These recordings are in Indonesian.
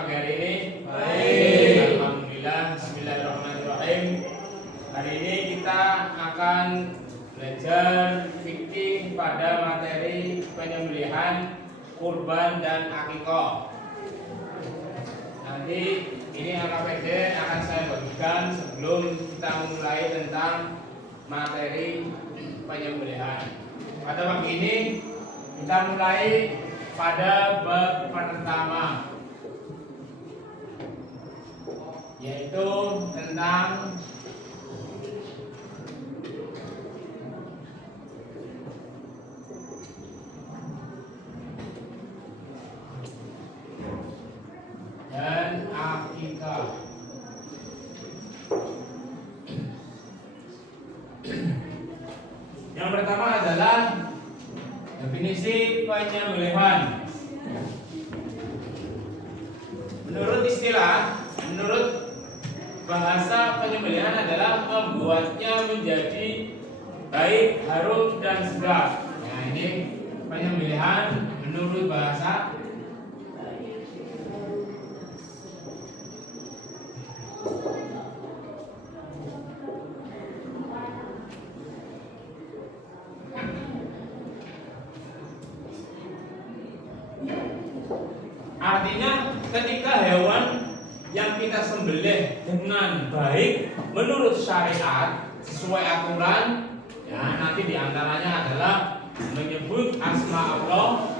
pagi hari ini? Baik. Alhamdulillah. Bismillahirrahmanirrahim. Hari ini kita akan belajar fikih pada materi penyembelihan kurban dan akikah. Nanti ini AKPD akan saya bagikan sebelum kita mulai tentang materi penyembelihan. Pada pagi ini kita mulai pada bab pertama, yaitu tentang dan akikah. Yang pertama adalah definisi penyembelihan. Menurut bahasa penyembelihan adalah membuatnya menjadi baik, harum dan sedap. Nah, ini penyembelihan menurut bahasa. Artinya ketika hewan yang kita sembelih dengan baik menurut syariat sesuai aturan, ya nanti diantaranya adalah menyebut asma Allah,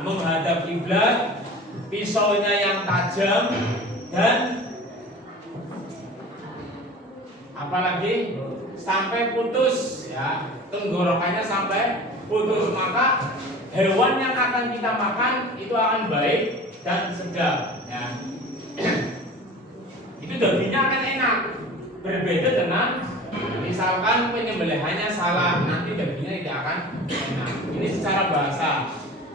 menghadap kiblat, pisaunya yang tajam, dan apalagi sampai putus, ya tenggorokannya sampai putus, maka hewan yang akan kita makan itu akan baik dan sedap, ya. Itu dagingnya akan enak. Berbeda dengan misalkan penyembelihannya salah, nanti dagingnya tidak akan enak. Ini secara bahasa.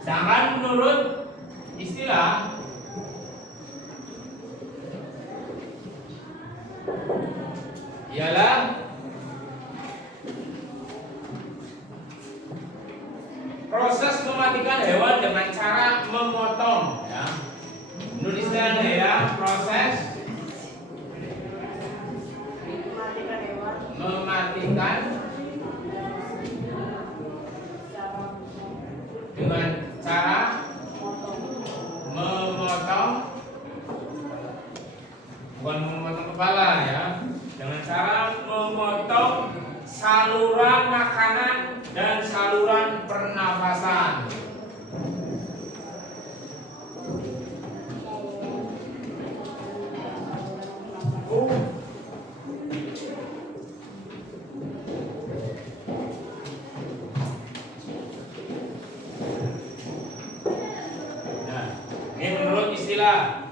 Sedangkan menurut istilah ialah proses mematikan hewan dengan cara memotong, ya. Menurut istilahnya ya, proses mematikan dengan cara memotong, bukan memotong kepala, ya, dengan cara memotong saluran makanan dan saluran pernafasan. Nah, ini menurut istilah.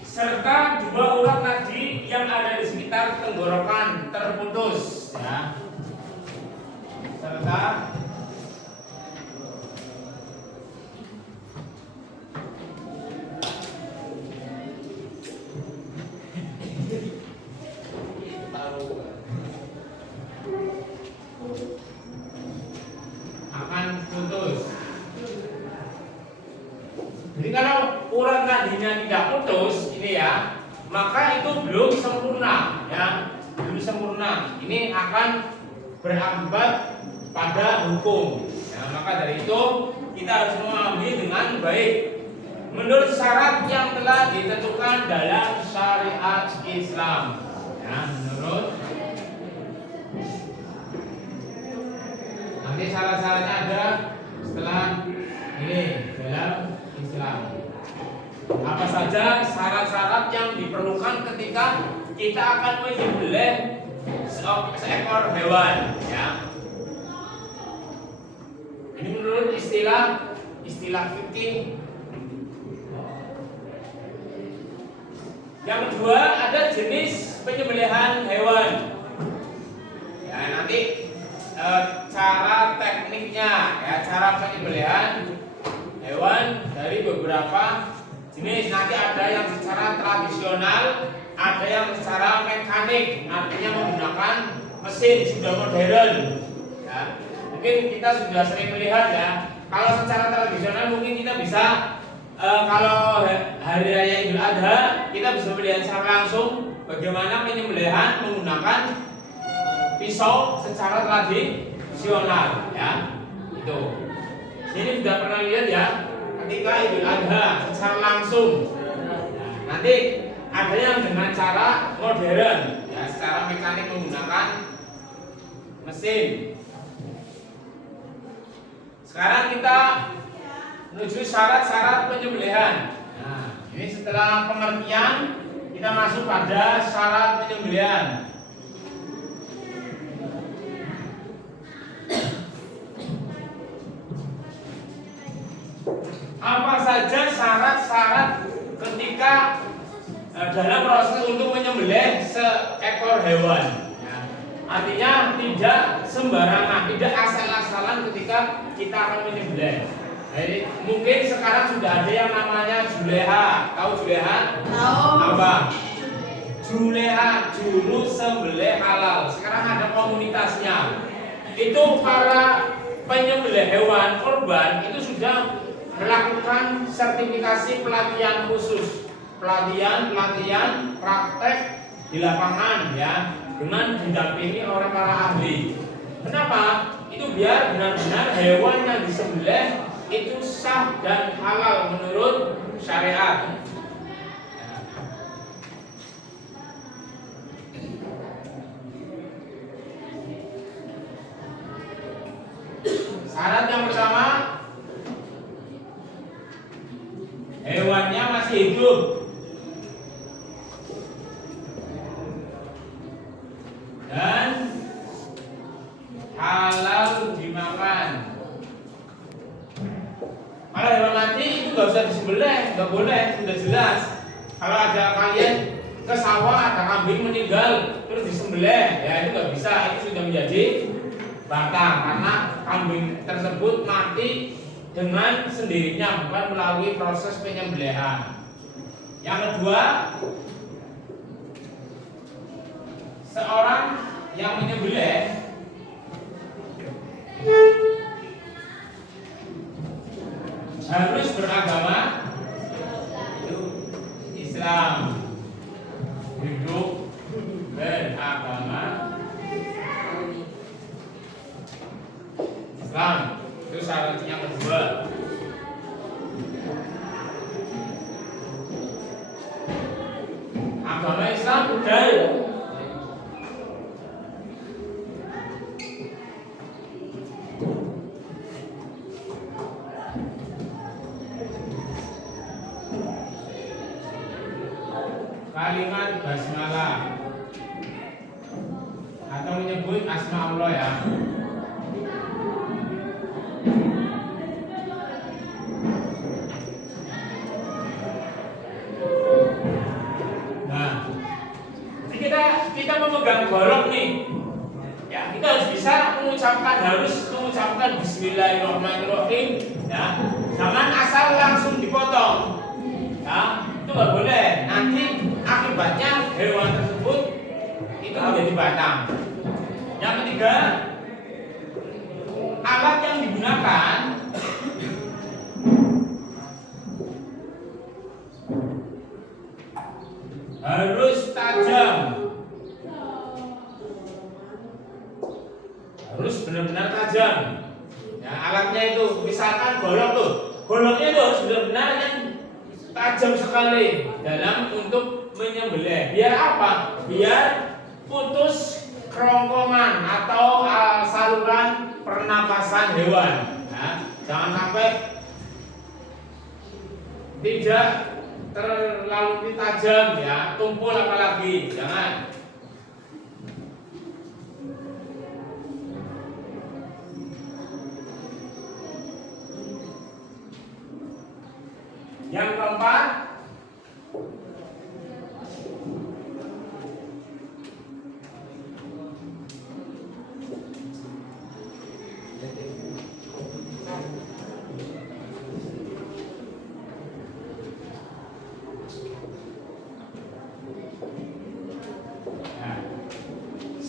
Serta dua urat nadi yang ada di sekitar tenggorokan terputus, ya. Serta akan putus. Jadi kalau urat nadinya tidak putus, ini ya, maka itu belum sempurna, ya, belum sempurna. Ini akan berakibat pada hukum. Ya, maka dari itu kita harus memahami dengan baik menurut syarat yang telah ditentukan dalam syariat Islam. Ya, menurut nanti syarat-syaratnya ada setelah ini dalam Islam. Apa saja syarat-syarat yang diperlukan ketika kita akan menyembelih seekor hewan, ya. Ini menurut istilah fikih. Yang kedua, ada jenis penyembelihan hewan. Ya, nanti cara tekniknya, ya, cara penyembelihan hewan dari beberapa jenis. Nanti ada yang secara tradisional, ada yang secara mekanik, artinya menggunakan mesin sudah modern, ya. Mungkin kita sudah sering melihat, ya, kalau secara tradisional mungkin kita bisa kalau hari raya Idul Adha kita bisa melihat secara langsung bagaimana penyembelihan menggunakan pisau secara tradisional, ya. Itu. Sini sudah pernah lihat ya, ketika Idul Adha secara langsung. Nah, nanti ada yang dengan cara modern, ya, secara mekanik menggunakan mesin. Sekarang kita menuju syarat-syarat penyembelihan. Nah, ini setelah pengertian kita masuk pada syarat penyembelihan. Apa saja syarat-syarat ketika dalam proses untuk menyembelih seekor hewan? Ya. Artinya tidak sembarangan, tidak asal-asalan ketika kita akan menyembelih. Jadi mungkin sekarang sudah ada yang namanya juleha. Tahu juleha? Tahu. Apa? Juleha, juru sembelih halal. Sekarang ada komunitasnya. Itu para penyembelih hewan kurban itu sudah melakukan sertifikasi pelatihan khusus, pelatihan praktek di lapangan, ya, dengan didampingi oleh para ahli. Kenapa? Itu biar benar-benar hewan yang disembelih itu sah dan halal menurut syariat. Syarat yang pertama, hewannya masih hidup dan halal dimakan. Kalau hewan mati itu nggak usah disembelih, nggak boleh, sudah jelas. Kalau ada kalian ke sawah ada kambing meninggal terus disembelih, ya itu nggak bisa, itu sudah menjadi batang karena kambing tersebut mati dengan sendirinya, bukan melalui proses penyembelihan. Yang kedua, seorang yang menyembelih harus beragama Islam, hidup beragama Islam. Itu syaratnya kedua. Agama Islam dan kalimat basmalah atau menyebut asma Allah, ya. Kita memegang golok nih, ya, kita harus mengucapkan Bismillahirrahmanirrahim, ya. Jangan asal langsung dipotong, ya, itu nggak boleh. Nanti akibatnya hewan tersebut itu menjadi batang. Yang ketiga, alat yang digunakan harus tajam, harus benar-benar tajam. Ya, alatnya itu, misalkan goloknya itu harus benar-benar yang tajam sekali dalam untuk menyembelih. Biar apa? Biar putus kerongkongan atau saluran pernapasan hewan. Ya, jangan sampai tidak terlalu tajam, ya, tumpul apalagi, jangan. Yang keempat,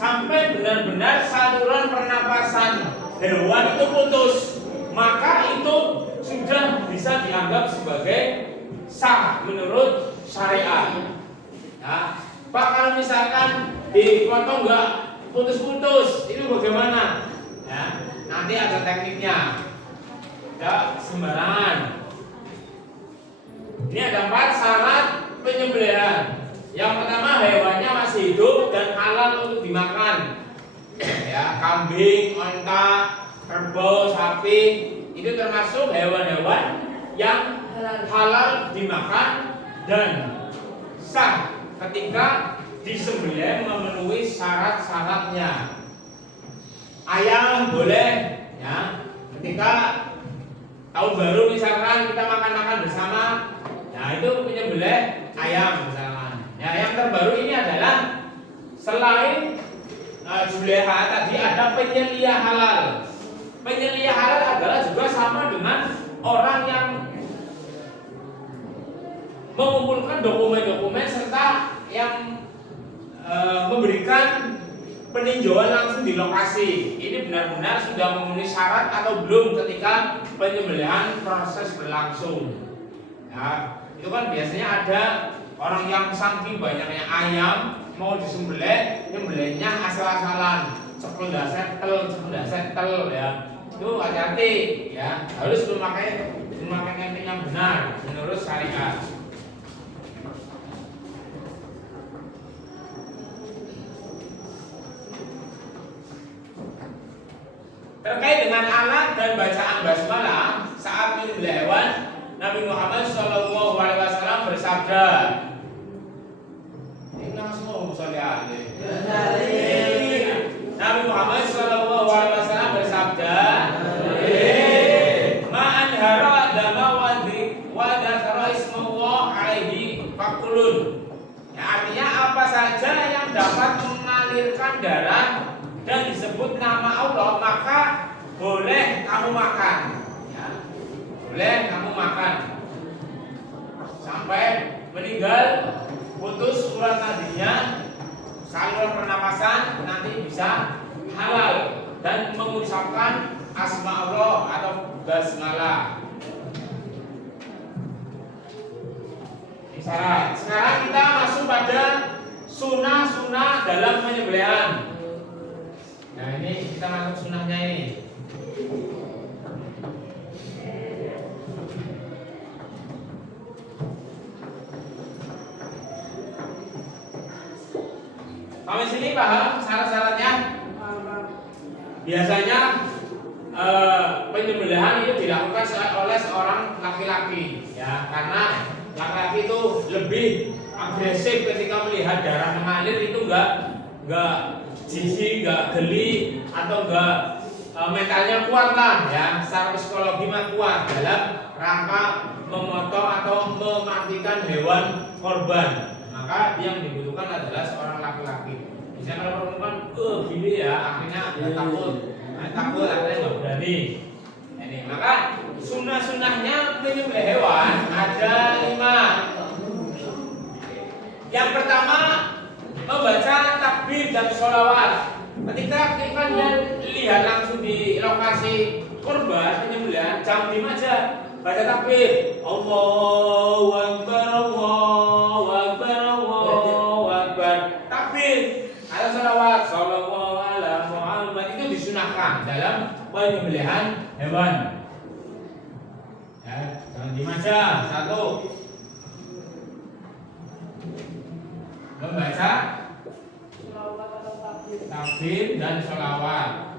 sampai benar-benar saluran pernapasan hewan itu putus, maka itu sudah bisa dianggap sebagai sah menurut syariat. Ya. Pak, kalau misalkan dipotong nggak putus-putus, ini bagaimana? Ya, nanti ada tekniknya. Tidak sembarangan. Ini ada 4 syarat penyembelihan. Yang pertama, hewannya masih hidup dan halal untuk dimakan. Ya, kambing, onta, kerbau, sapi, itu termasuk hewan-hewan yang halal dimakan dan sah ketika disembelih memenuhi syarat-syaratnya. Ayam boleh, ya, ketika tahun baru misalkan kita makan-makan bersama, nah itu penyembelih ayam misalkan. Ya, yang terbaru ini adalah selain juleha tadi ada penyelia halal. Penyelia halal adalah juga sama dengan orang yang mengumpulkan dokumen-dokumen serta yang memberikan peninjauan langsung di lokasi. Ini benar-benar sudah memenuhi syarat atau belum ketika penyembelihan proses berlangsung. Ya, itu kan biasanya ada orang yang saking banyaknya ayam mau disembelih, nyembelihnya asal-asalan, sepedah setel ya. Itu hati-hati ya, harus memakai camping yang benar menurut syariat. Terkait dengan alat dan bacaan basmalah saat menyembelih hewan, Nabi Muhammad SAW bersabda, Nabi Muhammad SAW bersabda, ma'anhara dama wa dzakara ismallah alaihi fakulun. Ya, artinya apa saja yang dapat mengalirkan darah dan disebut nama Allah, maka boleh kamu makan. Ya, boleh kamu makan sampai meninggal, putus urat nadinya, saluran pernapasan, nanti bisa halal dan mengucapkan asma Allah atau basmalah. Ini syarat. Sekarang kita masuk pada sunnah-sunnah dalam penyembelihan. Nah, ini kita masuk sunnahnya ini. Sampai sini paham syarat-syaratnya? Biasanya penyembelihan itu dilakukan oleh seorang laki-laki, ya, karena laki-laki itu lebih agresif ketika melihat darah mengalir. Itu enggak jijik, enggak geli, atau enggak mentalnya kuat lah, ya, secara psikologi mah kuat dalam rangka memotong atau mematikan hewan korban. Maka yang dibutuhkan adalah seorang laki-laki. Misalnya kalau perempuan, gini ya, akhirnya takut akhirnya nggak berani. Ini maka sunnah-sunnahnya menyembelih hewan ada 5. Yang pertama, membaca takbir dan sholawat. Ketika kalian lihat langsung di lokasi korban penyembelihan, jam 5 aja baca takbir, Allahu Akbar, Allahu Akbar, Allahu Akbar, takbir, ada sholawat, Sallallahu ala Muhammad. Itu disunahkan dalam penyembelihan hewan. Ya, jangan dimaja. 1, membaca takbir dan sholawat.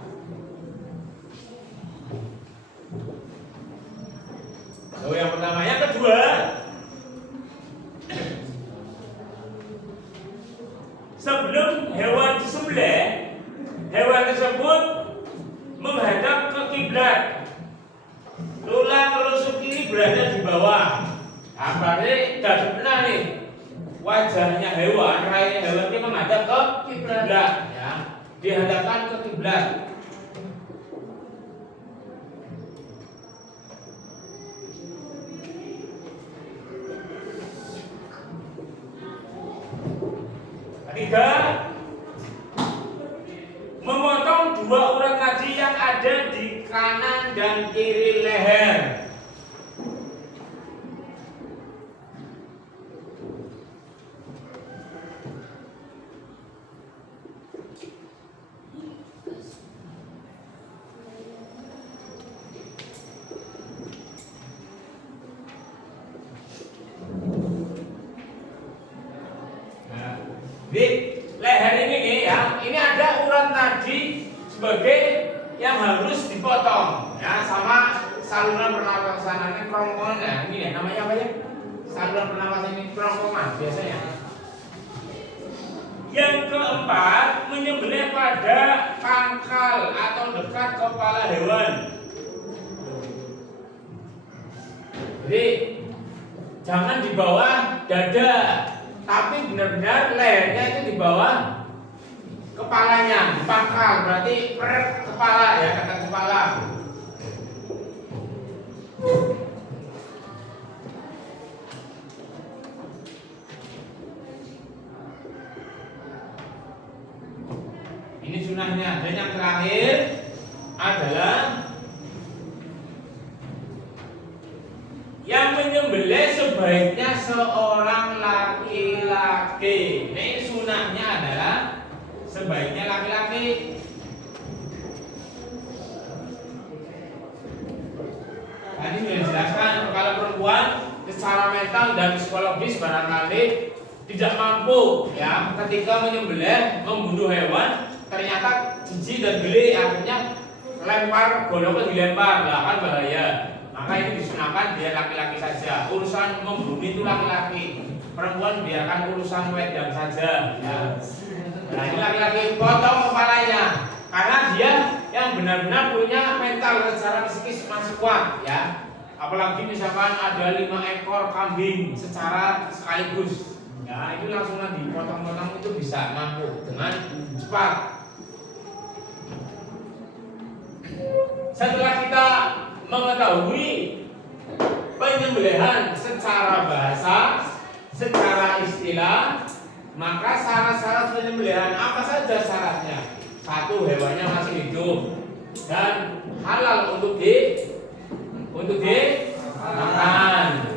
Yang pertama. Yang kedua, sebelum hewan disembelih, hewan tersebut menghadap ke kiblat. Tulang rusuk kiri berada di bawah. Nah, berarti sudah benar nih. Wajahnya hewan, rahimnya hewan ini menghadap ke kiblat, ya. Dihadapkan ke kiblat. Ketiga, memotong 2 urat nadi yang ada di kanan dan kiri leher. Jadi leher ini ya, ini ada urat nadi sebagai yang harus dipotong ya, sama saluran pernapasan ini kerongkongan ya, ini ya namanya apa ya? Saluran pernapasan ini kerongkongan biasanya. Yang keempat, menyembelih pada pangkal atau dekat kepala hewan. Jadi jangan di bawah dada, tapi benar-benar lehernya itu di bawah kepalanya, di pangkal, berarti per kepala ya, dekat kepala. Ini sunahnya. Dan yang terakhir adalah yang menyembelih sebaiknya seorang laki-laki. Nah, ini sunahnya adalah sebaiknya laki-laki. Tadi sudah dijelaskan kalau perempuan secara mental dan psikologis barangkali tidak mampu ya ketika menyembelih membunuh hewan, ternyata jijik dan geli, akhirnya lempar goloknya dilempar, lah kan bahaya. Maka ini disunahkan dia laki-laki saja. Urusan membunuh itu laki-laki, perempuan biarkan urusan wedang saja ya. Nah ini laki-laki potong kepalanya karena dia yang benar-benar punya mental secara psikis masih kuat ya. Apalagi misalkan ada 5 ekor kambing secara sekaligus ya, itu langsung dipotong-potong, itu bisa mampu dengan cepat. Setelah kita mengetahui penyembelihan secara bahasa, secara istilah, maka syarat-syarat penyembelihan apa saja syaratnya? Satu, hewannya masih hidup dan halal untuk dimakan.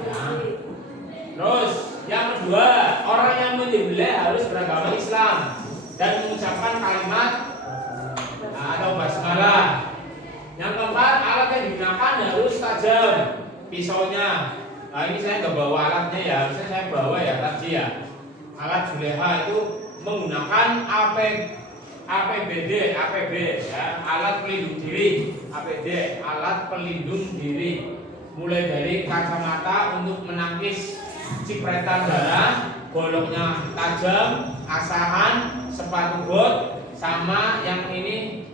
Ya. Terus yang kedua, orang yang menyembelih harus beragama Islam dan mengucapkan kalimat atau basmalah. Yang keempat, alat yang digunakan harus tajam, pisaunya. Nah ini saya nggak bawa alatnya ya, harusnya saya bawa ya tadi ya. Alat Juleha itu menggunakan APD ya, alat pelindung diri. APD, alat pelindung diri. Mulai dari kacamata untuk menangkis cipretan darah, goloknya tajam, asahan, sepatu bot, sama yang ini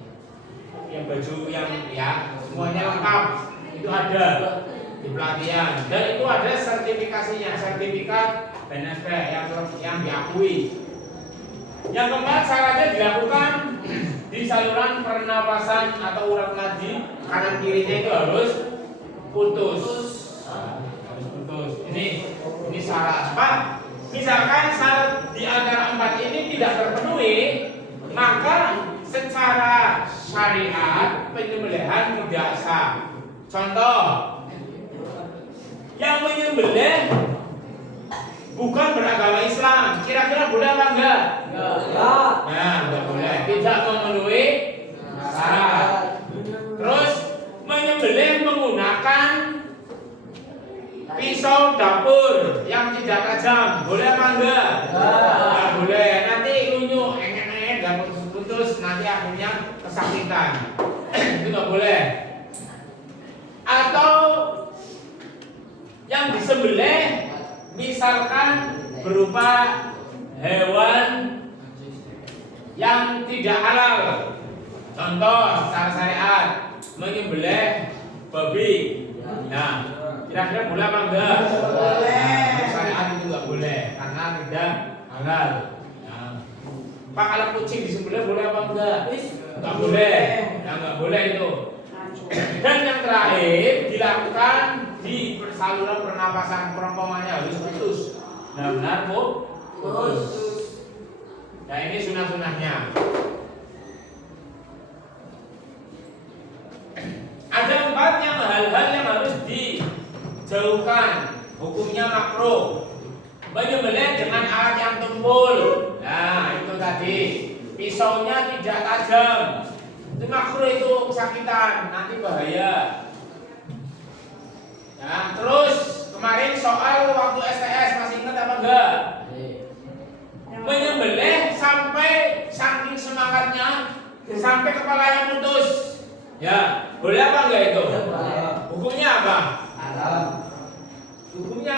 yang baju yang ya semuanya lengkap itu ada di pelatihan, dan itu ada sertifikasinya, sertifikat BNSP yang diakui. Yang keempat, syaratnya dilakukan di saluran pernapasan atau urat nadi kanan kirinya itu harus putus. Harus putus. Ini syarat Pak. Misalkan syarat di antara 4 ini tidak terpenuhi, maka secara syariat penyembelihan tidak sah. Contoh, yang menyembelih bukan beragama Islam, kira-kira boleh apa enggak? Enggak. Nah, enggak boleh. Tidak memenuhi syarat. Terus menyembelih menggunakan pisau dapur yang tidak tajam, boleh apa enggak? Enggak boleh. Nanti lunyuk, dan putus, nanti akhirnya kesakitan. Itu enggak boleh. Atau yang disembelih misalkan berupa hewan yang tidak halal. Contoh secara syariat menyembelih babi. Nah, kira-kira boleh apa enggak? Boleh. Syariat itu enggak boleh karena tidak halal. Nah, Pak, kalau kucing disembelih boleh apa enggak? Enggak boleh. Nah, enggak boleh itu. Dan yang terakhir dilakukan di saluran pernapasan, kerongkongannya harus putus. Benar-benar putus. Nah ini sunah-sunahnya. Ada 4 yang hal-hal yang harus dijauhkan. Hukumnya makruh. Menyembelih dengan alat yang tumpul. Nah itu tadi. Pisaunya tidak tajam. Itu makruh, itu kesakitan, nanti bahaya. Nah, terus kemarin soal waktu STS masih ingat apa enggak? menyembelih sampai saking semangatnya sampai kepalanya putus. Ya, boleh apa enggak itu? Hukumnya apa? Hukumnya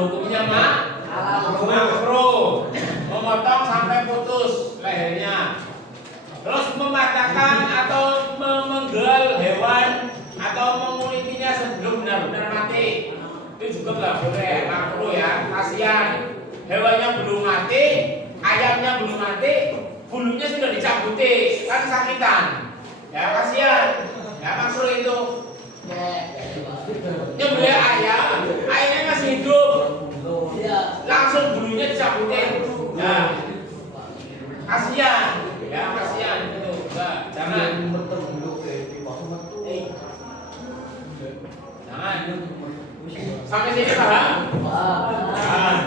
hukumnya makruh. Memotong sampai putus lehernya. Terus mematahkan atau memenggal hewan atau mengulitinya sebelum benar-benar mati, itu juga nggak boleh, makruh ya. Kasihan, hewannya belum mati, ayamnya belum mati, bulunya sudah dicabuti, kan sakitan. Ya kasihan, ya makruh itu. Nyembelih ayam, ayamnya masih hidup, langsung bulunya dicabutin. Nah, kasihan, ya kasihan itu. Enggak, jangan. Jangan. Sampai sini paham? Nah,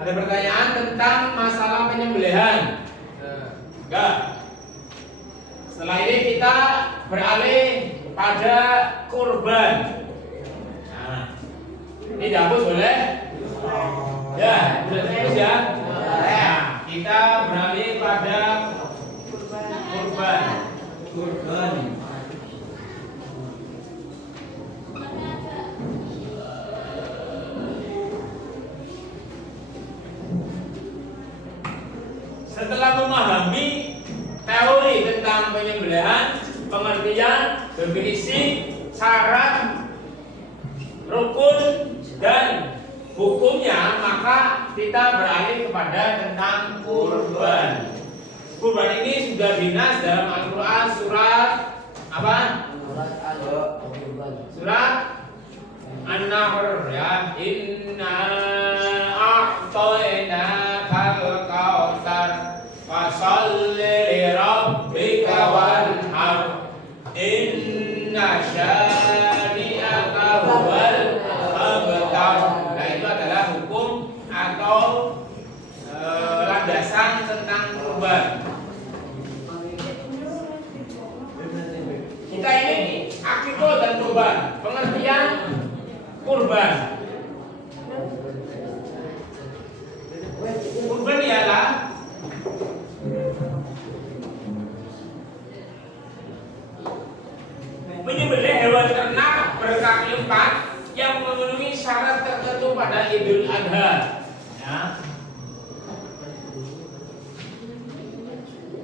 ada pertanyaan tentang masalah penyembelihan? Enggak. Setelah ini kita beralih pada kurban. Nah, ini dihapus boleh? Ya, boleh dihapus ya. Nah, kita beralih pada kurban. Setelah memahami teori tentang penyembelihan, pengertian, definisi, syarat, rukun, dan hukumnya, maka kita beralih kepada tentang kurban. Kurban ini sudah dinas dalam Al-Quran surat apa? Surat An-Nahr ya. Inna a'tainakal kautsar fasholli li rabbika wanhar inna syani'aka huwal abtar. Nah, itu adalah hukum atau landasan tentang kurban. Kita ini akikah dan kurban. Pengertian kurban. Kurban ialah menyembelih hewan ternak berkaki empat yang memenuhi syarat tertentu pada Idul Adha. Ya.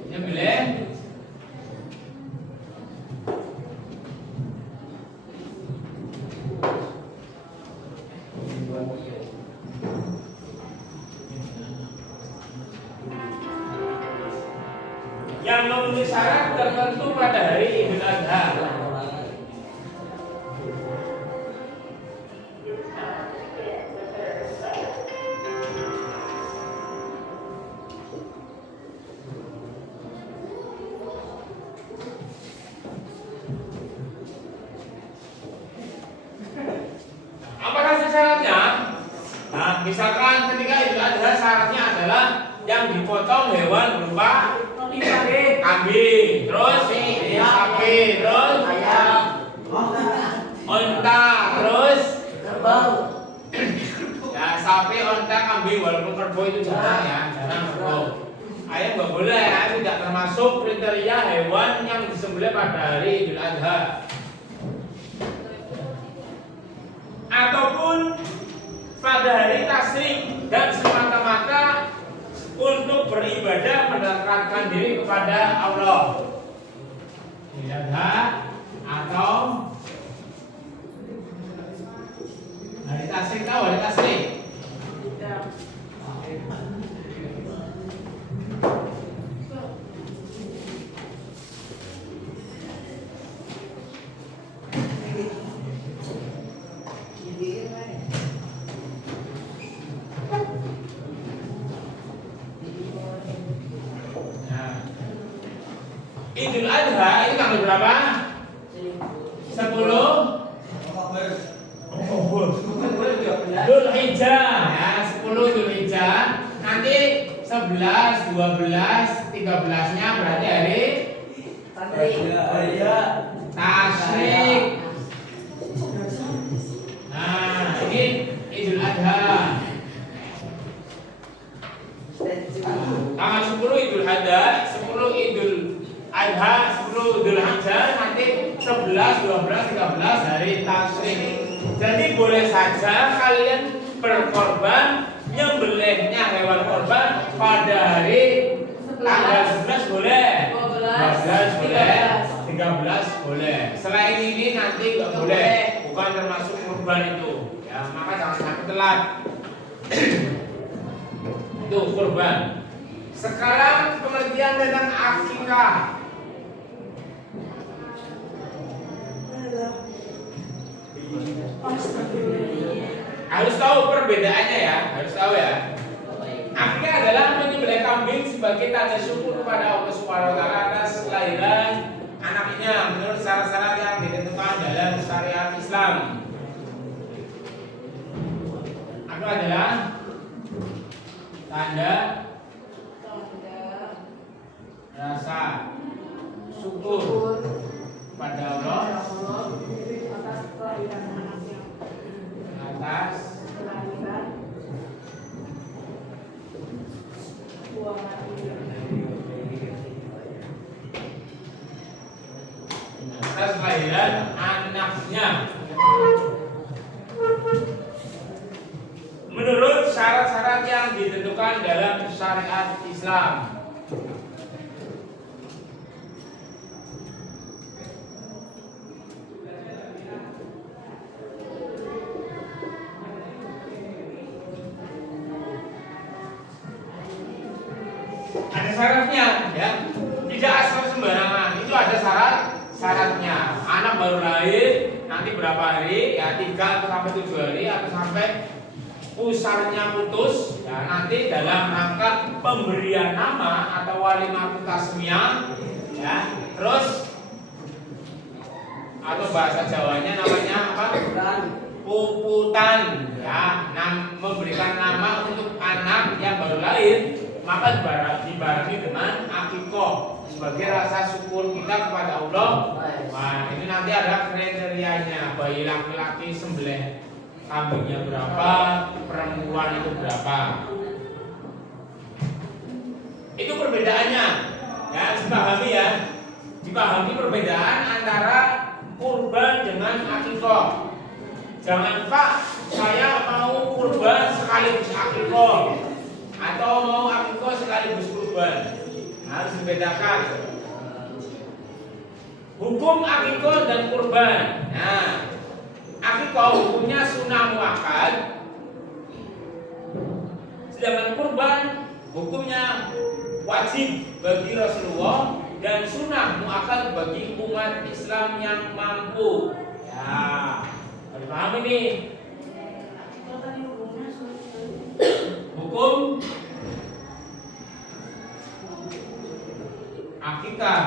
Menyembelih yang memenuhi syarat tertentu pada hari Idul Adha. Apakah syaratnya? Nah, misalkan ketika Idul Adha syaratnya adalah yang dipotong hewan berupa kambing, terus sapi, terus onta, terus kerbau. Ya, sapi, onta, kambing, walaupun kerbau itu jarang ya, jarang kerbau. Ayam nggak boleh, ayam tidak termasuk kriteria hewan yang disembelih pada hari Idul Adha. Ataupun pada hari tasyrik dan semata-mata untuk beribadah mendekatkan diri kepada Allah. Idul Adha atau hari tasyrik, tahu hari tasyrik? Idul Adha ini tanggal berapa? 10 Dzulhijjah ya, 10 Dzulhijjah. Nanti 11, 12, 13-nya berarti hari tasyrik. Nah, ini Idul saja kalian berkorban, nyembelihnya hewan korban pada hari tanggal 11 boleh, 12 boleh, 13 boleh. Selain ini nanti nggak boleh, bukan termasuk kurban itu. Ya, maka jangan sampai telat. Itu kurban. Sekarang pengertian tentang akikah. Harus tahu perbedaannya ya, harus tahu ya. Akikah adalah menyembelih kambing sebagai tanda syukur kepada Allah Subhanahu wa taala atas kelahiran anaknya menurut syarat-syarat yang ditentukan dalam syariat Islam. Akikah adalah tanda rasa syukur pada Allah atas kelahiran anaknya menurut syarat-syarat yang ditentukan dalam syariat Islam. Ada syaratnya ya, tidak asal sembarangan. Itu ada syaratnya. Anak baru lahir nanti berapa hari ya, 3 sampai 7 hari atau sampai pusarnya putus ya, nanti dalam rangka pemberian nama atau walimah tasmiyah ya. Terus atau bahasa Jawanya namanya apa? Puputan ya, memberikan nama untuk anak yang baru lahir, maka dibarengi dengan akikoh sebagai rasa syukur kita kepada Allah. Nah, ini nanti ada kriterianya, bayi laki-laki sembelih kambingnya berapa, perempuan itu berapa. Itu perbedaannya ya, dipahami ya. Dipahami perbedaan antara kurban dengan akikoh. Jangan Pak, saya mau kurban sekaligus akikoh atau mau akikoh sekaligus kurban. Harus dibedakan hukum akikoh dan kurban. Nah, akikoh hukumnya sunnah muakkad, sedangkan kurban hukumnya wajib bagi Rasulullah dan sunnah muakkad bagi umat Islam yang mampu. Ya, harus paham ini. Hukum akikah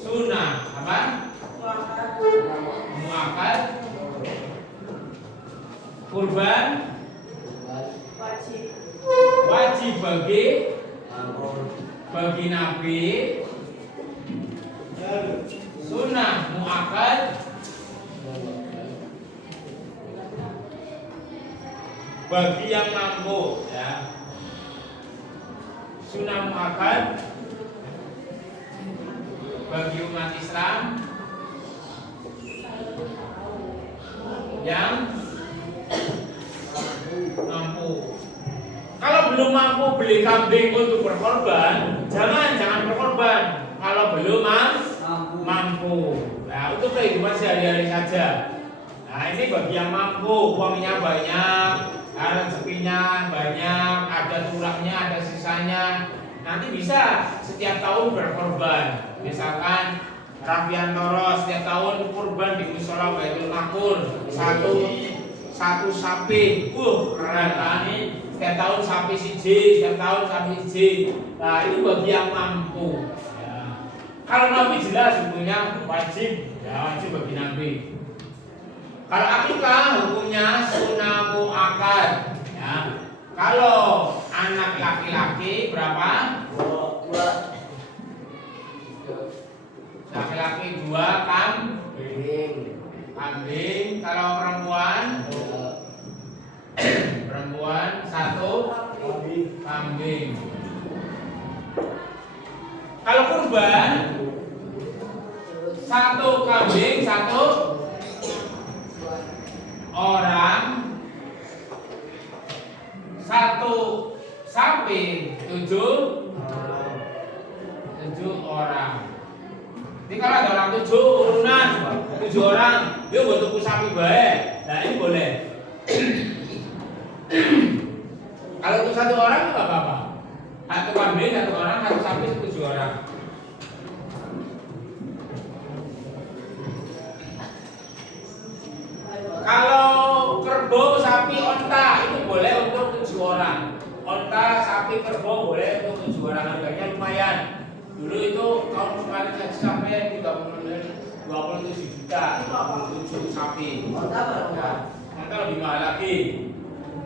sunnah apa? Muakkad. Kurban wajib bagi Nabi, sunnah muakkad bagi yang mampu ya. Sunnah muakkad bagi umat Islam yang mampu. Kalau belum mampu beli kambing untuk berkorban, jangan berkorban. Kalau belum mampu. Nah, untuk kehidupan sehari-hari saja. Nah, ini bagi yang mampu, uangnya banyak, rezekinya banyak, ada tulangnya, ada sisanya. Nanti bisa setiap tahun berkorban. Misalkan Rafiantoro setiap tahun kurban di Musola Baitul Maqmur satu sapi, keren kan? Setiap tahun sapi siji, setiap tahun sapi siji. Nah, itu bagi yang mampu. Ya. Kalau Nabi jelas hukumnya wajib, ya wajib bagi Nabi. Kalau akikah hukumnya sunnah muakkad. Ya. Kalau anak laki-laki berapa? 2. Laki-laki 2 kambing. Kalau perempuan 1 kambing. Kalau kurban 1 kambing 1 orang, 1 sapi, 7 orang. Jadi kalau ada orang 7 urunan 7 orang, dia buat tuku sapi baik. Nah ini boleh. Kalau untuk 1 orang itu nggak apa-apa. 1 kambing, 1 orang, 1 sapi, 7 orang. Kalau kerbau, sapi, onta itu boleh untuk 7 orang. Onta, sapi, kerbau boleh untuk 7 orang. Harganya lumayan. Dulu itu tahun kemarin saya sampai 27 juta, 27 sapi. Ya, onta lebih mahal lagi.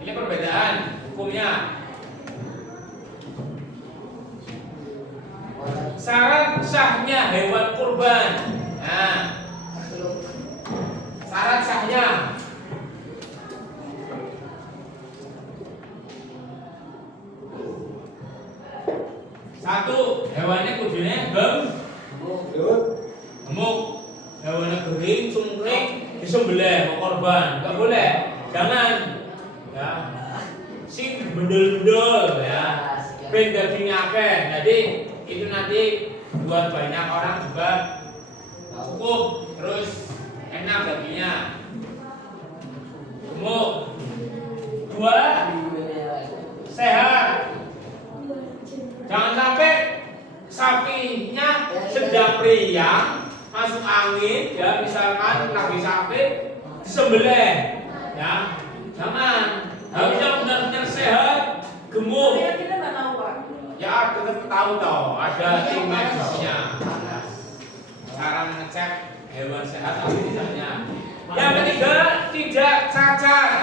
Ini perbedaan hukumnya. Syarat sahnya hewan kurban. Nah, syarat sahnya. 1, hewannya kudunya gemuk. Hewannya kering, cungkring, disembelih mau korban. Enggak boleh. Jangan ya. Sing bendol-bendol ya. Ben dagingnya akeh. Jadi itu nanti buat banyak orang juga cukup, terus enak dagingnya. Gemuk. 2, sehat. Jangan sampai sapinya sedang riang, masuk angin, ya misalkan lagi sakit disembelih, ya jangan. Harusnya benar-benar sehat, gemuk. Ya kita tahu toh, ada tim medisnya. Cara mengecek hewan sehat atau tidaknya. Yang ketiga, tidak cacat.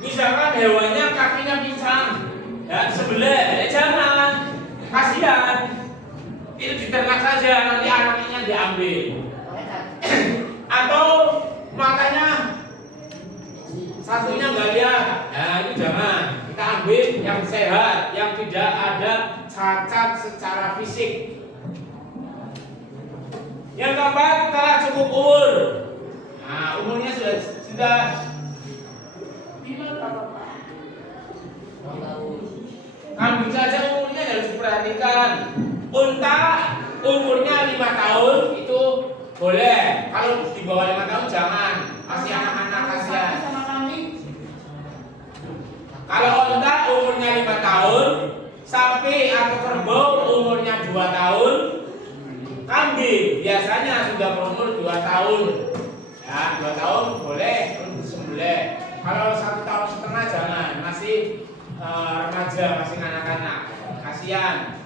Misalkan hewannya kakinya pincang, ya sebelah, jangan, kasihan. Itu diternak saja, nanti anaknya diambil. Atau matanya satunya nggak lihat, nah itu jangan. Kita ambil yang sehat, yang tidak ada cacat secara fisik. Yang keempat, telah cukup umur. Nah, umurnya sudah kambing saja umurnya harus diperhatikan. Unta umurnya 5 tahun itu boleh. Kalau di bawah 5 tahun jangan. Masih anak-anak kasihan. Kalau unta umurnya 5 tahun, sapi atau kerbau umurnya 2 tahun, kambing biasanya sudah berumur 2 tahun. Ya, 2 tahun boleh untuk disembelih. Kalau 1 tahun setengah jangan, masih remaja, masih anak-anak, kasihan.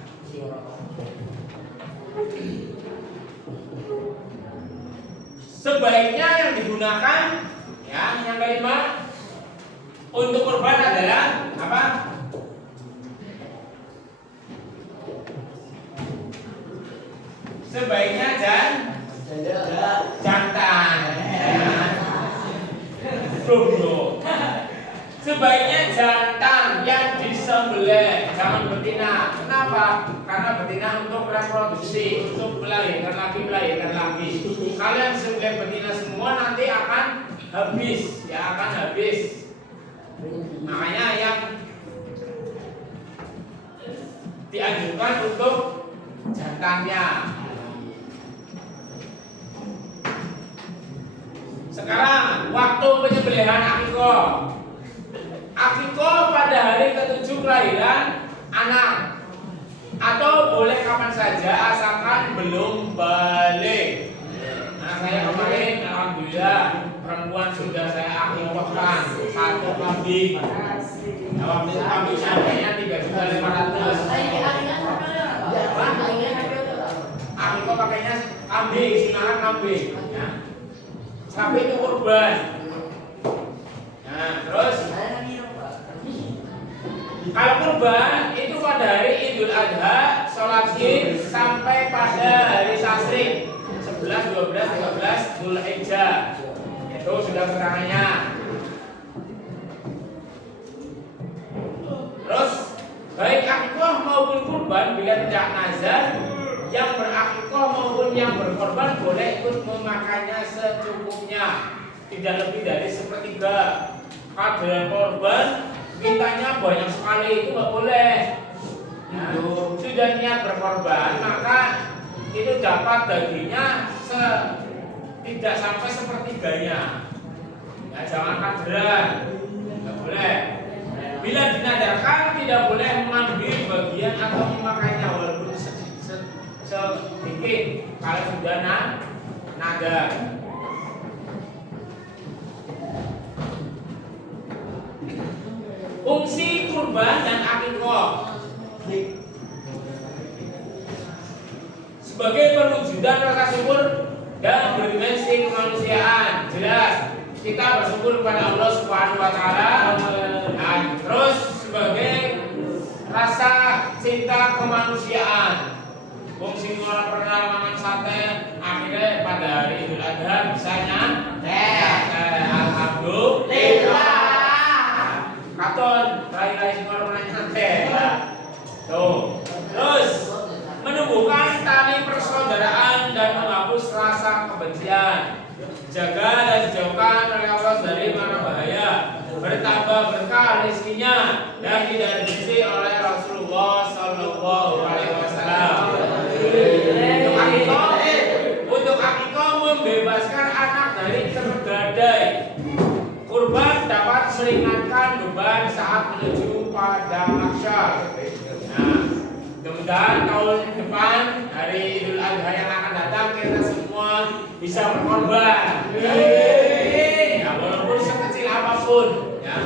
Sebaiknya yang digunakan, ya, yang kelima untuk kurban adalah apa? Sebaiknya jantan. Sebaiknya jantan yang disembelih, jangan betina. Kenapa? Karena betina untuk reproduksi, untuk melahirkan lagi. Kalian sembelih betina semua nanti akan habis, ya akan habis. Makanya yang dianjurkan untuk jantannya. Sekarang waktu penyembelihan akikoh. Akikoh pada hari ke-7 kelahiran anak, atau boleh kapan saja asalkan belum balik. Nah, saya kemarin alhamdulillah perempuan sudah saya akikohkan 1 kambing. Nah, waktu kambing harganya 3.500.000. Akikoh pakainya kambing, sunahan kambing. Ya. Sapi itu kurban. Nah, terus kalau kurban itu pada hari Idul Adha, sholat Id sampai pada hari Tasrik 11, 12, 13 Dzulhijjah. Itu sudah keterangannya. Terus baik akikoh maupun maupun kurban bila tidak nazar, yang berakikah maupun yang berkorban boleh ikut memakannya secukupnya, tidak lebih dari sepertiga. Kadar korban mintanya banyak sekali itu nggak boleh. Ya, sudah niat berkorban maka itu dapat dagingnya tidak sampai sepertiganya. Ya, jangan kaderan, nggak boleh. Bila dinadarkan tidak boleh mengambil bagian atau memakannya walaupun sedikit kalau sudah nadar. Fungsi kurban dan akikah sebagai perwujudan rasa syukur dan berdimensi kemanusiaan. Jelas kita bersyukur kepada Allah Subhanahu wa taala. Nah, terus sebagai rasa cinta kemanusiaan. Fungsi orang pernah makan sate, akhirnya pada hari Idul Adha bisanya alhamdulillah. Katon, rai-rai semua orang nyantai. Tuh. Terus menumbuhkan tali persaudaraan dan menghapus rasa kebencian. Jaga dan dijauhkan oleh Allah dari mara bahaya. Bertambah berkah rezekinya dan tidak dibenci oleh Rasulullah Sallallahu Alaihi Wasallam. Untuk akikah membebaskan anak dari tergadai. Kurban dapat meringankan beban saat menuju pada mahsyar. Nah, mudah-mudahan tahun depan hari Idul Adha yang akan datang kita semua bisa berkorban. Ya, walaupun sekecil apapun. Ya.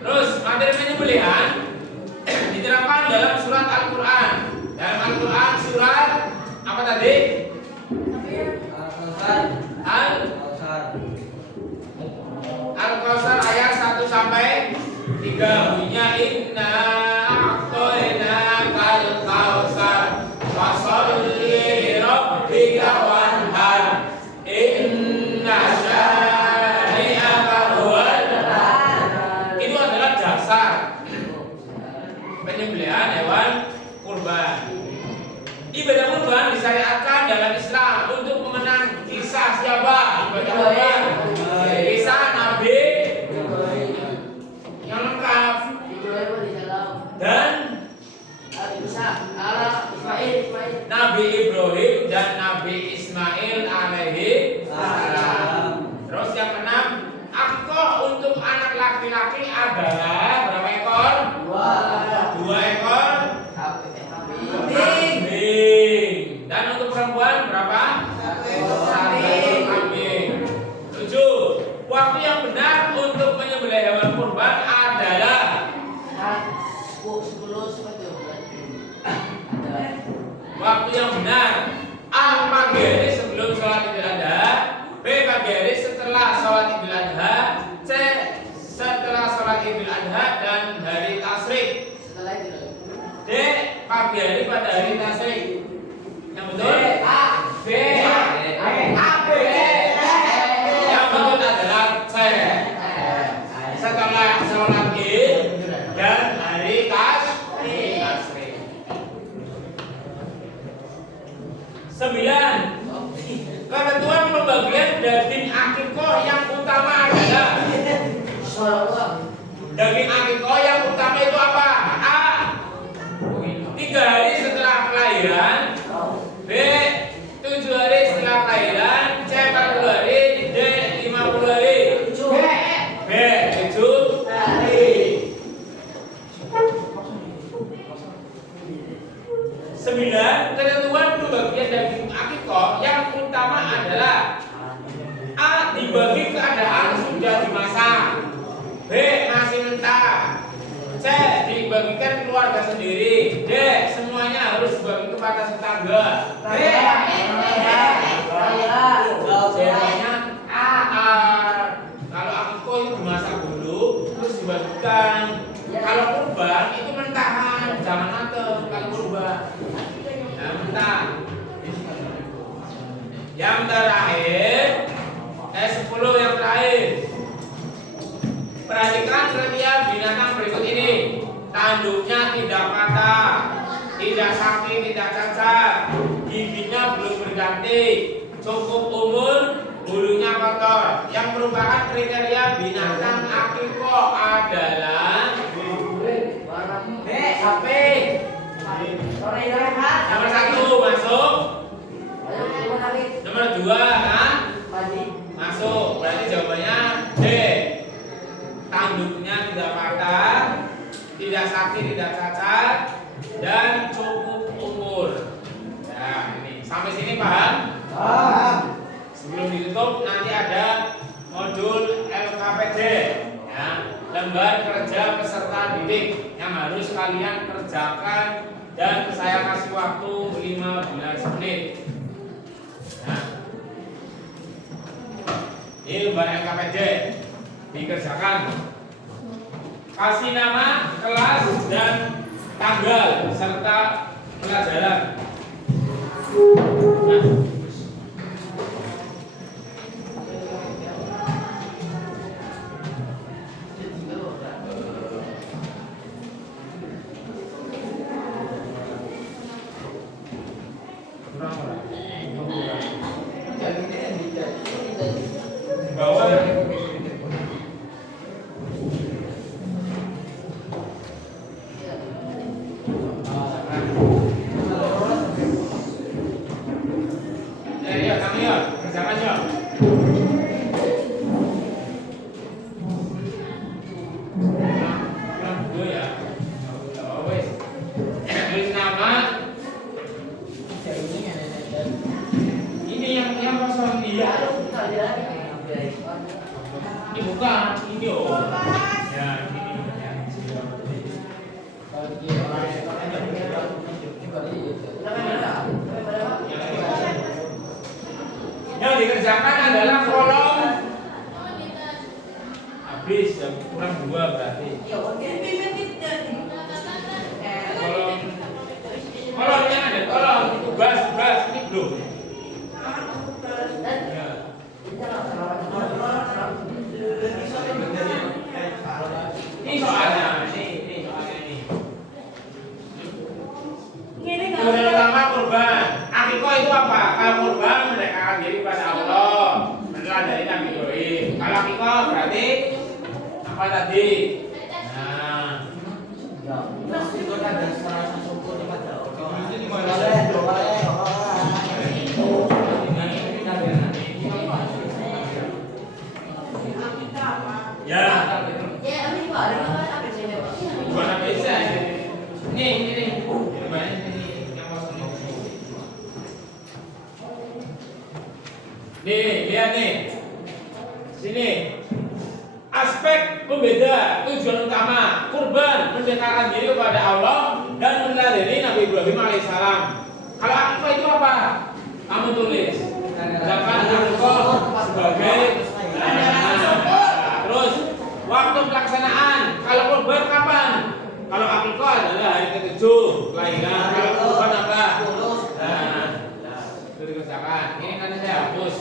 Terus materi penyembelihan diterapkan dalam surat Al-Quran. Dalam Al-Quran surat apa tadi? Al-Kautsar ayat 1 sampai 3 bunyinya inna a'tainakal kautsar fasholli lirabbika wanhar inna syani'aka huwal abtar. Itu adalah dasar penyembelihan hewan kurban. Ibadah kurban disyariatkan dalam Islam untuk memenang kisah siapa? Ibadah kurban. Kisah Nabi yang lengkap dan Nabi Ibrahim dan Nabi Ismail alaihi salam. Terus yang keenam, akikah untuk anak laki-laki adalah berapa ekor? Dua ekor kambing. Dan untuk perempuan berapa? Satu kambing. 7. Waktu yang benar untuk menyembelih hewan kurban adalah waktu yang benar. A. Pagi hari sebelum sholat Idul Adha. B. Pagi hari setelah sholat Idul Adha. C. Setelah sholat Idul Adha dan hari tasyrik. D. Pagi hari pada hari tasyrik. Yang betul A. B. A. B. Yang betul adalah C. Setelah sholat Id dan hari tasyrik. 9. Ketentuan pembagian daging akikah yang utama adalah daging akikah yang utama itu apa? A. 3 hari setelah kelahiran. B. 7 hari setelah kelahiran. C. 40 hari. D. 50 hari. B. 7 hari. 9. Ketentuan pembagian daging akikah yang utama adalah A. Dibagi keadaan sudah dimasak. B. Masih mentah. C. Dibagikan keluarga sendiri. D. Semuanya harus dibagi kepada tetangga. B. Jawabannya A. Kalau akikah itu dimasak dulu terus dibagikan. Kalau kurban itu mentahan, jangan mateng kalau kurban. Nah, mentah. tidak cacat, giginya belum berganti, cukup umur, bulunya kotor. Yang merupakan kriteria binatang akikoh adalah sapi. Nomor 1 masuk. Nomor 2 kan? Masuk. Berarti jawabannya D. Tanduknya tidak patah, tidak sakit, tidak cacat, dan cukup umur. Nah, ini sampai sini paham? Sebelum ditutup nanti ada modul LKPD, ya, lembar kerja peserta didik yang harus kalian kerjakan dan saya kasih waktu 15 menit. Nah, ini lembar LKPD dikerjakan. Kasih nama, kelas, dan tanggal serta pelajaran. Nah, bawah ya, kami ya, kerjakan ya. Dua ya. Wes. Tulis nama. Ini yang kosong dia. Ini bukan, ini oh. Ya, ini ya. Yang dikerjakan adalah kolom habis, kurang 2 berarti. Kolomnya ada kolom, tugas ini belum. Ya. Ini soalnya, ini soalnya ini. Yang pertama kurban. Akikoh itu apa? Kalau kurban mendekatkan diri pada Allah, meneladani Nabi Ibrahim. Kalau akikoh berarti apa tadi? Nah, itu ada rasa syukur kepada Allah. Itu di mana? Ya. Bukan bisa. Ini. Nih, lihat nih. Sini. Aspek pembeda tujuan utama kurban mendekatkan diri kepada Allah dan meneladani Nabi Ibrahim alaihissalam. Kalau akikoh itu apa? Kamu tulis. Zakat akikoh sebagai terus waktu pelaksanaan. Kalau kurban kapan? Kalau akikoh adalah hari ke-7 kelahiran. Kalau kurban apa? Nah, itu dikerjakan. Ini kan saya hapus.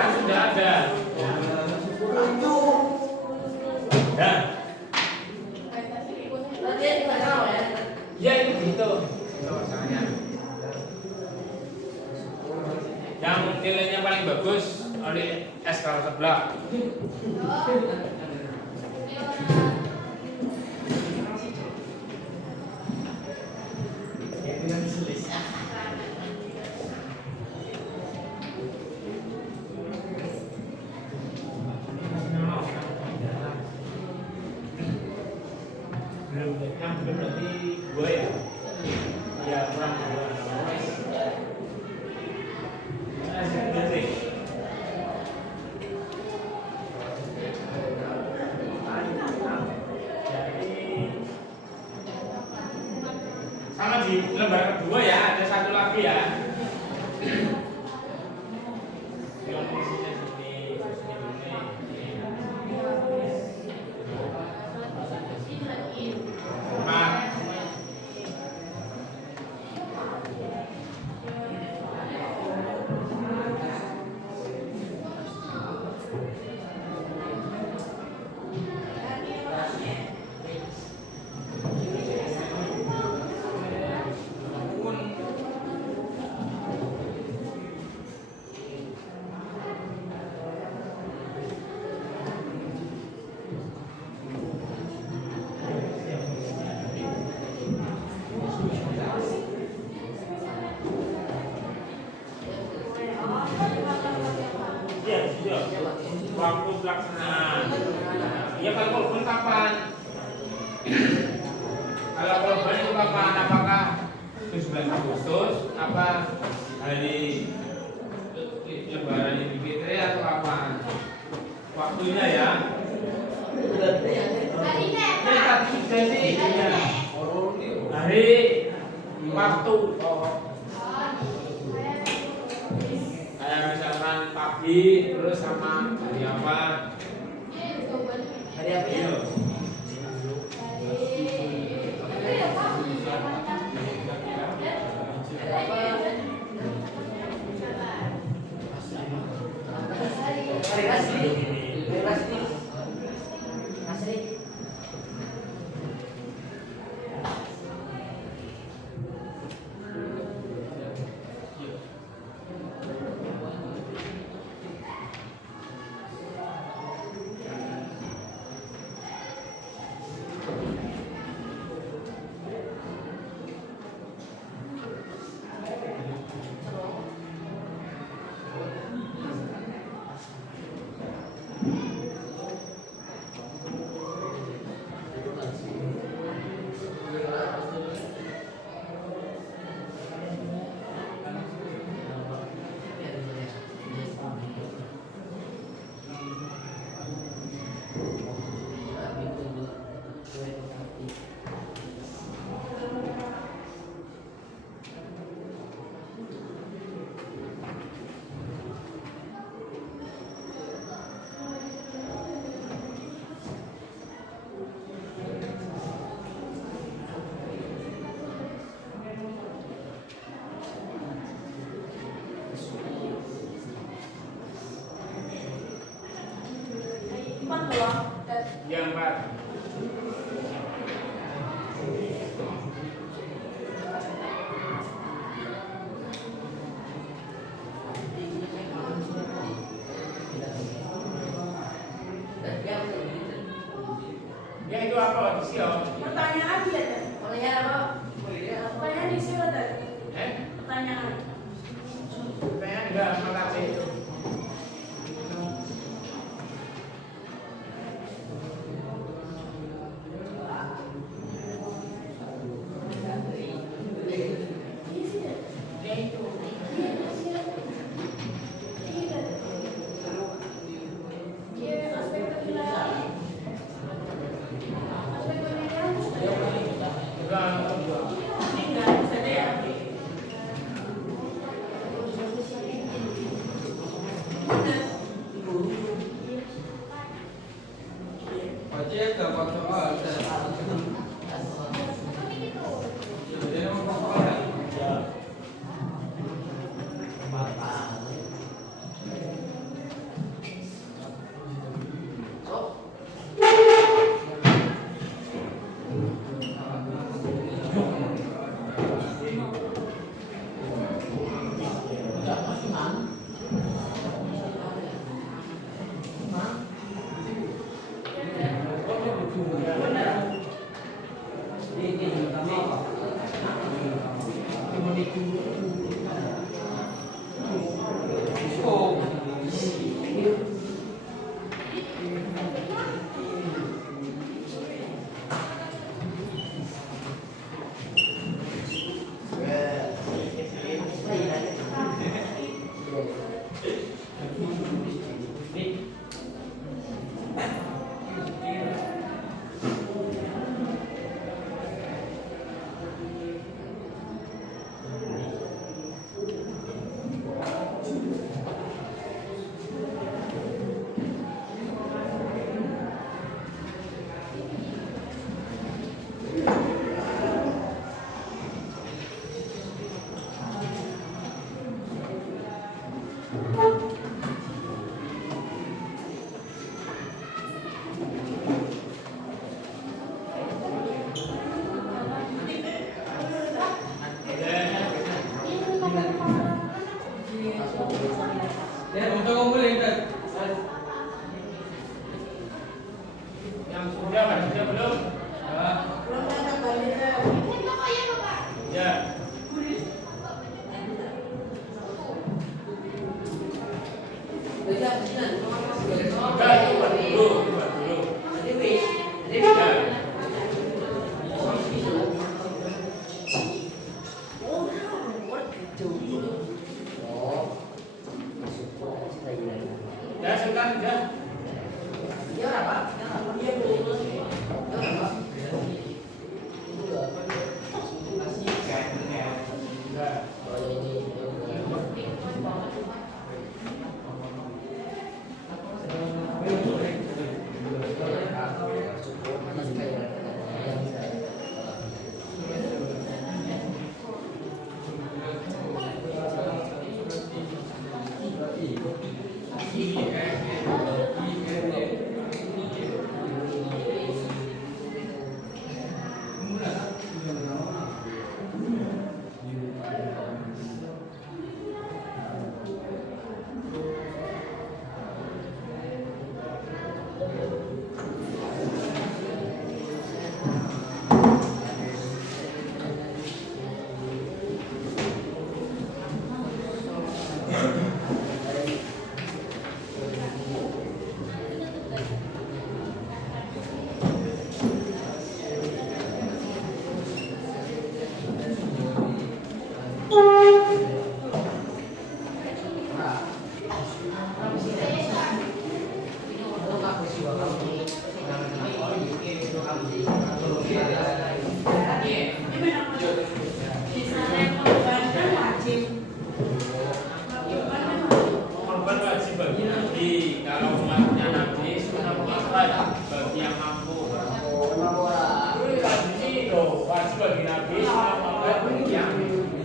Kan sudah ada. Ya itu gitu. Yang nilainya paling bagus oleh SK sebelah. Yang belum berarti 2 ya? Ya kurang 2. Sama di lembar kedua ya, ada satu lagi ya. Waktu pelaksanaan. Ya kalau korban kapan? Kalau korban itu kapan? Apakah 17 Agustus? Apa hari Lebaran Idul Fitri atau kapan? Waktunya ya? Ya tadi sudah sih. Hari waktu. Kayak misalkan pagi terus sama hari apa? Hari apa ya? Hari asli. Yang Pak. Ya itu apa? Sio. Pertanyaan dia tadi. Pertanyaan apa? Pertanyaan di sini tadi. Pertanyaan. Pertanyaan enggak makasih. Enggak, itu buat dulu. Ya, sudah, sudah. Korban wajib bagi Nabi. Kalau umatnya Nabi sudah muakkad bagi yang mampu. Ini loh wajib bagi Nabi sudah muakkad bagi yang mampu.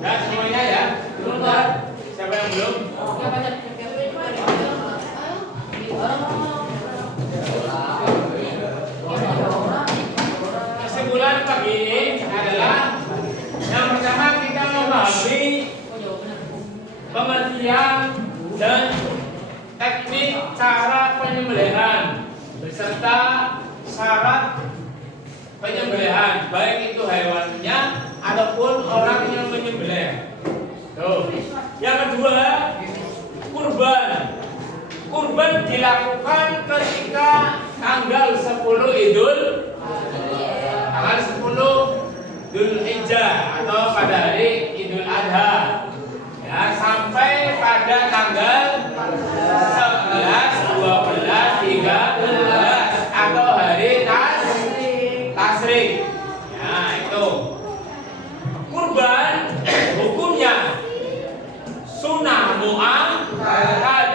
Nah, semuanya ya. Sebentar. Siapa yang belum? Kesimpulan pagi ini adalah yang pertama kita memahami pengertian dan teknik cara penyembelihan beserta syarat penyembelihan, baik itu hewannya ataupun orang yang menyembelih. Tuh. Yang kedua, kurban. Kurban dilakukan ketika tanggal 10 Dzulhijjah atau pada hari Idul Adha. Ya, sampai pada tanggal 11, 12, 13 atau hari Tasyrik. Ya, itu. Kurban hukumnya sunnah muakkad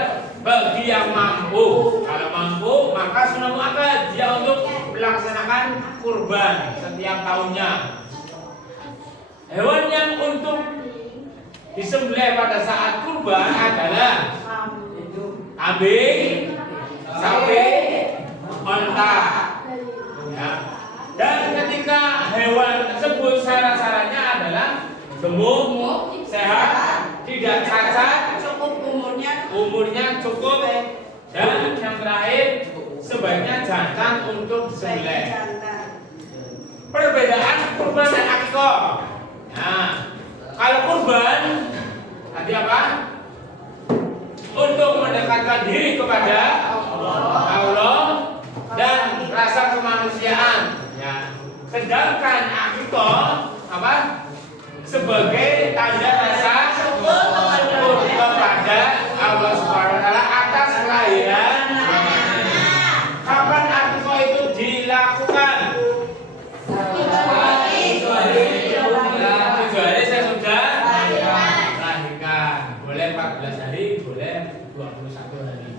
bagi yang mampu. Kalau mampu maka sunnah muakkad dia untuk melaksanakan kurban setiap tahunnya. Hewan yang untuk disembelih pada saat kurban adalah kambing, sapi, unta. Ya. Dan ketika hewan tersebut syarat-syaratnya adalah gemuk, sehat, tidak cacat, umurnya cukup, dan yang terakhir sebaiknya jantan untuk disembelih. Perbedaan kurban dan akikah. Nah, kalau kurban tadi apa? Untuk mendekatkan diri kepada Allah dan rasa kemanusiaan. Ya. Sedangkan akikah apa? Sebagai tanda rasa syukur kepada Allah Subhanahu wa taala atas kelahiran. Kapan akikah itu dilakukan? Tujuannya saya sudah melahirkan. Boleh 14 hari, boleh 21 hari.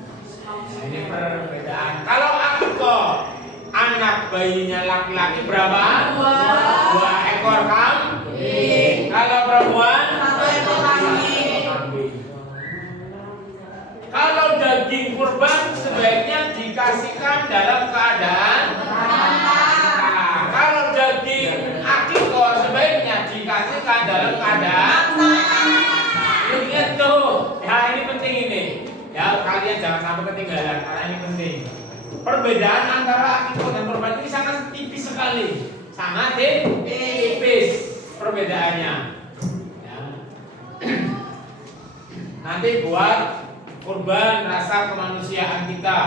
Nah, ini perbedaan. Kalau akikah anak bayinya laki-laki berapa? 2 ekor kambing. Kalau perempuan 1 ekor kambing. Kalau daging kurban sebaiknya dikasihkan dalam keadaan mentah. Kalau daging akikah sebaiknya dikasihkan dalam keadaan ingat tuh. Ya ini penting ini. Ya kalian jangan sampai ketinggalan karena ini penting. Perbedaan antara akikah dan kurban ini sangat tipis sekali. Sangat tipis perbedaannya. Ya. Nanti buat kurban rasa kemanusiaan kita,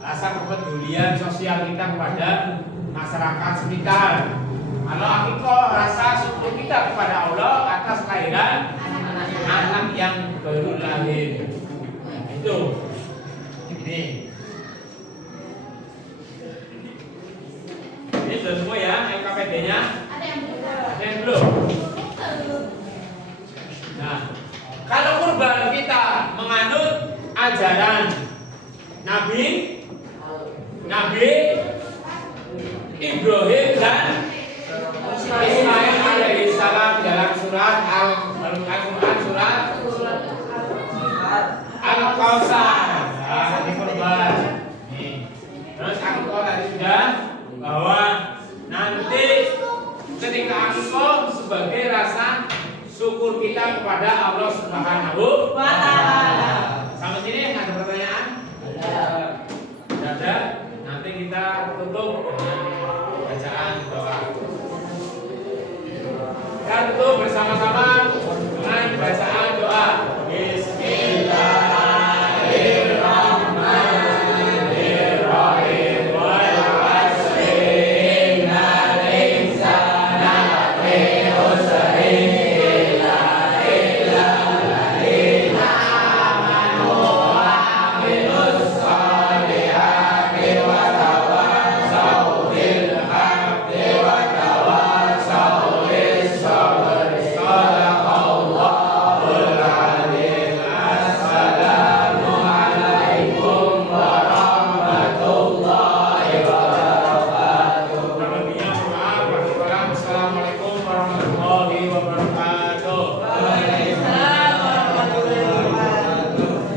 rasa kepedulian sosial kita kepada masyarakat sekitar. Kalau akikah rasa syukur kita kepada Allah atas kelahiran anak yang baru lahir. Nah, itu. Ini. Ini sudah semua ya LKPD-nya? Ada yang belum. Ada yang belum? Nah, kalau kurban kita menganut ajaran Nabi Ibrahim dan Ismail alaihissalam dalam surat Al-Quran surat Al-Kautsar. Nah, ini kurban. Nih. Terus akikah tadi sudah bahwa nanti ketika akikah sebagai rasa syukur kita kepada Allah Subhanahu wa taala. Sampai sini ada pertanyaan? Ada. Nanti kita tutup dengan bacaan doa. Kita tutup bersama-sama